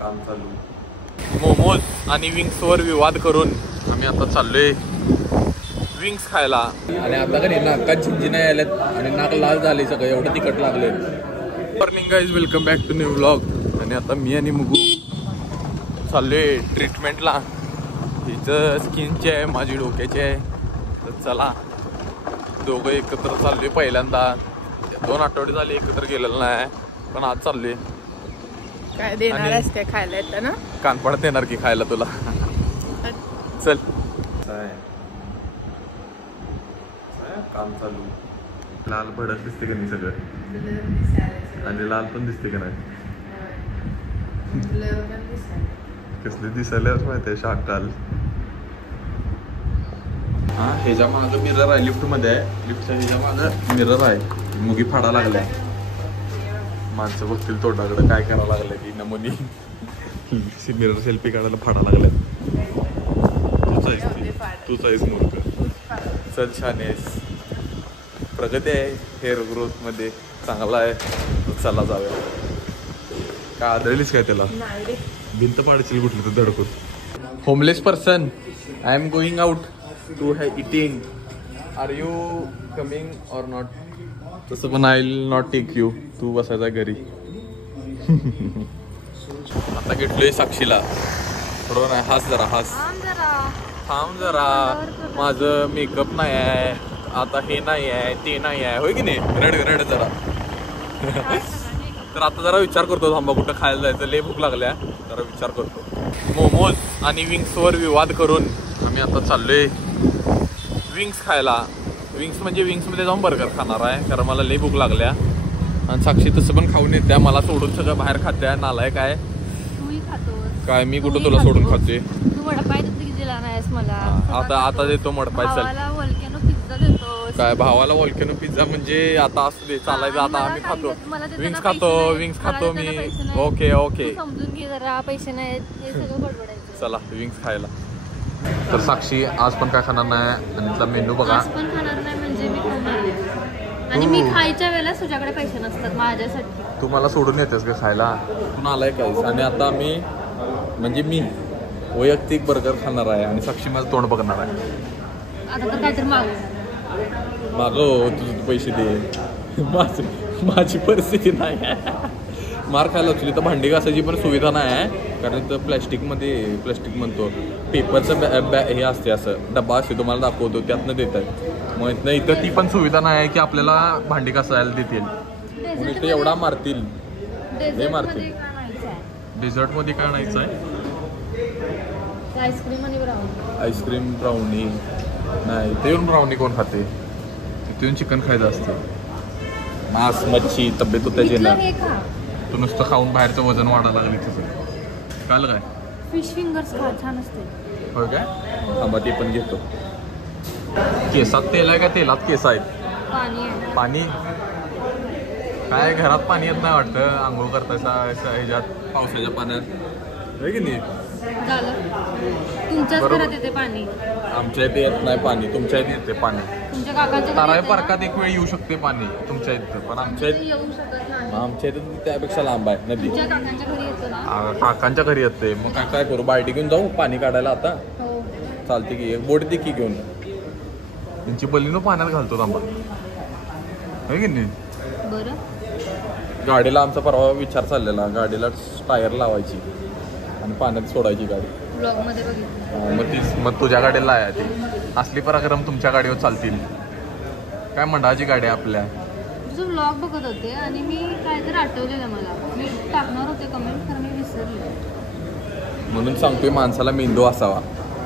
काम चालू. मोमोज आणि विंग्सवर विवाद करून आम्ही आता चाललोय विंग्स खायला. आणि आता कधी नाकात झिंजिना यायल्यात आणि नाक लाल झाले सगळं, एवढं तिखट लागले. Morning guys, welcome back to new vlog. आणि आता मी आणि मुगू चाललोय ट्रीटमेंटला. हिचं स्किनची आहे, माझी डोक्याची आहे. तर चला दोघं एकत्र चाललोय. पहिल्यांदा 2 आठवडे झाले एकत्र गेलेलं नाही, पण आज चाललोय. काय देणार आहेस काय खायला येतं ना? कानपडात येणार की खायला तुला. चल. काम चालू. लाल भडक दिसते का नाही सगळं, आणि लाल पण दिसते का नाही. कसले दिसायला माहिती आहे, शाकाल. हा, ह्याच्या मागं मिरर आहे, लिफ्ट मध्ये आहे. लिफ्टच्या ह्याच्या मागं मिरर आहे. मुगी फाडा लागल्या. माणसं बघतील तोंडाकडे काय करायला लागलं की नमुनी. मिरर सेल्फी काढायला फाडा लागल्या. तूच आहेस मूर्ख. चल, छान आहेस. प्रगती आहे हेअर ग्रोथ मध्ये, चांगला आहे. चला जाऊया. काय आदळलीस काय त्याला? भिंत पाडशील कुठली तर धडकून. Homeless person, I am going out to have eating. Are you coming or not? तसं पण I will not take you. तू बसायचा घरी. आता घेतलोय साक्षीला. थोडं नाही, हास जरा, हास. थांब जरा, माझं मेकअप नाही आहे आता, हे नाही आहे ते नाही आहे, होय की नाही. रड जरा. तर आता जरा विचार करतो, थांबा कुठं खायला जायचं, लय भूक लागल्या. जरा विचार करतो. मोमोज आणि विंग्सवर विवाद करून आम्ही आता चाललोय विंग्स खायला. विंग्स म्हणजे विंग्समध्ये जाऊन बर्गर खाणार आहे, कारण मला लय भूक लागल्या. आणि साक्षी तसं पण खाऊन येत्या, मला सोडून सगळं बाहेर खात्या. नालाय काय काय, मी कुठं तुला सोडून खाते. आता देतो मडपाय. काय भावाला वॉल्कॅनो पिझ्झा म्हणजे आता असू दे, चालायचं. आता आम्ही खातो विंग्स खातो मी. ओके समजून घे जरा, पैसे नाहीत हे सगळं बडबडायचं. चला विंग्स खायला. तर साक्षी आज पण काय खाणार नाही, आणि तिथला मेनू बघा. आज पण खाणार नाही म्हणजे मी खाणार, आणि मी खायच्या वेळेला तुझ्याकडे पैसे नसतात माझ्यासाठी. तू मला सोडून येतेस का खायला? तू आलाय काय? आणि आता मी म्हणजे मी वैयक्तिक बर्गर खाणार आहे, आणि साक्षी माझं तोंड बघणार आहे. आता तर काहीतरी मागो, तुझे पैसे दे. माझी परिस्थिती नाही आहे. मार खायला उचली तर भांडी घासायची पण सुविधा नाही आहे, कारण इथं प्लॅस्टिक म्हणतो पेपरचं हे असते, असं डब्बा असते, तुम्हाला दाखवतो, त्यातनं देत आहे. मग इथं ती पण सुविधा नाही आहे की आपल्याला भांडी घासायला देतील. म्हणून इथं एवढा मारतील, हे मारतील. डेझर्टमध्ये काय आणायचं आहे? आईस्क्रीम ब्राउनी नाही. इथे येऊन ब्राउनी कोण खाते? इथे येऊन चिकन खायचं असतं. मांस मच्छी तब्येत होत्या येणार. तू नुसतं खाऊन बाहेरचं वजन वाढायला लागली तुझं. कळलं काय? फिश फिंगर्स खा, छान असते. होय काय? थांबा ते पण घेतो. केसात तेल आहे का तेलात केस आहेत? पाणी काय, घरात पाणी येत नाही वाटतं आंघोळ करतायचा ह्याच्यात, पावसाच्या पाण्यात, होय की नाही? तुमच्याच घरात येते पाणी, आमच्या इथे येत नाही पाणी. तुमच्या इथे येते पाणी. तुमच्या काकांच्या ताराई पार्कात एक वेळ येऊ शकते पाणी तुमच्या इथं, पण आमच्या इथे त्यापेक्षा लांब आहे नदी. काकांच्या घरी येते. मग काय करू, बाल्टी घेऊन जाऊ पाणी काढायला? आता चालते की, एक बोट दे की घेऊन. त्यांची बलिनो पाण्यात घालतो थांबा, होय की नाही? गाडीला आमचा परवा विचार चाललेला, गाडीला टायर लावायची आणि पाण्यात सोडायची गाडी. मग तुझ्या गाडीला आहे ती असली पराक्रम तुमच्या गाडीवर चालतील काय? मंडळाची गाडी आपल्या. तुझं व्लॉग बघत होते आणि मी काहीतरी आठवलेलं, मला मी टाकणार होते कमेंट, तर मी विसरले. म्हणून सांगतोय माणसाला मेंदू असावा.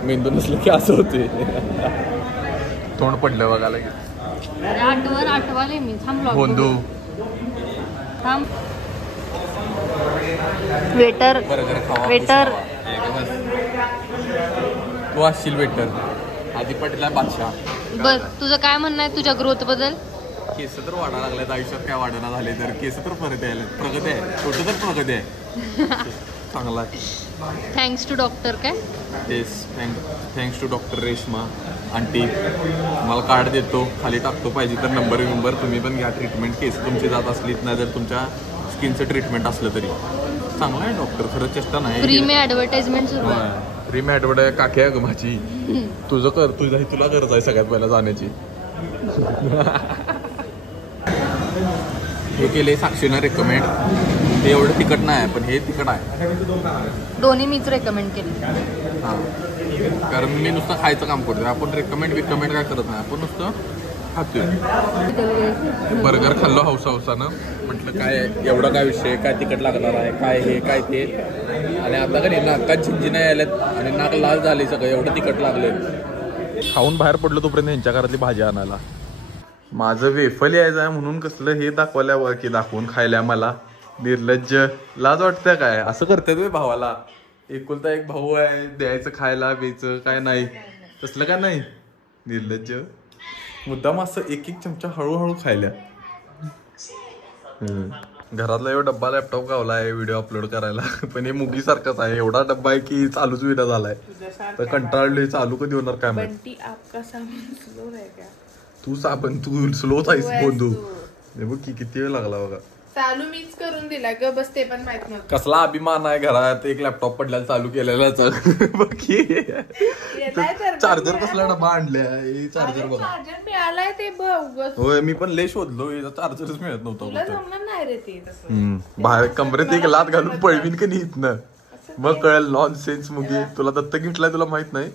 मेंदू नसले की असं होते. तोंड पडलं बघायला. आठवाले मी. थांब बोंदू थांब. वेटर तू असशील वेटर. आधी पटला बादशाह. बर, तुझं काय म्हणणं आहे तुझ्या ग्रोथ बद्दल? केस तर वाढायला लागल्यात, आयुष्यात काय वाढना झाले तर केस तर परत यायला. प्रगती आहे, छोटं तर प्रगती आहे. चांगला. थँक्स टू डॉक्टर काय? Yes, thanks to doctor Reshma aunty. मला कार्ड देतो, खाली टाकतो, पाहिजे तर नंबर तुम्ही पण घ्या ट्रीटमेंट. केस तुमची जात असलीच नाही, जर तुमच्या स्किनचं ट्रीटमेंट असलं तरी चांगला आहे डॉक्टर, खरं चेष्टा नाही. फ्री में ऍडव्हर्टाइजमेंट सुरू आहे. फ्री में ऍडव्हर्टाइज काकी आहे ग माझी. तुझं कर, तुला गरज आहे सगळ्यात पहिला जाण्याची. हे केले साक्षीनं रेकमेंड. ते एवढं तिखट नाही पण हे तिखट आहे. दोन्ही मीच रेकमेंड केले. हां, कारण मी नुसतं खायचं काम करतोय. आपण रेकमेंड काय करत नाही, आपण नुसतं खातोय. बर्गर खाल्लो हौसानं. म्हटलं काय एवढं काय विषय, काय तिखट लागणार आहे, काय हे काय ते. आणि आता का नाकात झिंजी नाही आल्यात आणि नाक लाल झाले सगळं, एवढं तिखट लागले. खाऊन बाहेर पडलो तोपर्यंत यांच्या घरातली भाजी आणायला. माझं वेफल यायचं आहे म्हणून कसलं हे दाखवल्यावर की दाखवून खायला मला. निर्लज्ज, लाज वाटतं काय? असं करतात वे भावाला. एकुलता एक भाऊ आहे, द्यायचं खायला प्यायचं काय नाही, तसलं काय नाही. निर्लज्ज, मुद्दाम असं एक चमचा हळूहळू खायला. घरातला एवढा डब्बा लॅपटॉप गावलाय व्हिडिओ अपलोड करायला, पण हे मुगी सारखाच आहे. एवढा डब्बा आहे की चालूच विना झालाय. तर कंटाळलोय, चालू कधी होणार काय माहिती. तू साबण, तू स्लोच आहेस बोंधू. बघ की किती वेळ लागला बघा. चालू मीच करून दिला ग, बस ते पण माहित नव्हतं. कसला अभिमान आहे घरात, एक लॅपटॉप पडल्याला चालू केलेलाच. चार्जर कसला डबा आणल्या, चार्जर बघा. चार्जर मिळालाय ते बघ. होय, मी पण लय शोधलो, चार्जरच मिळत तुला नव्हता. जमणार नाही रे ते तसं. बाहेर कमरेत एक लात घालून पळवीन का नाही इथनं, मग कळेल. नॉन सेन्स मुगी, तुला दत्तक घेतलाय तुला माहित नाही.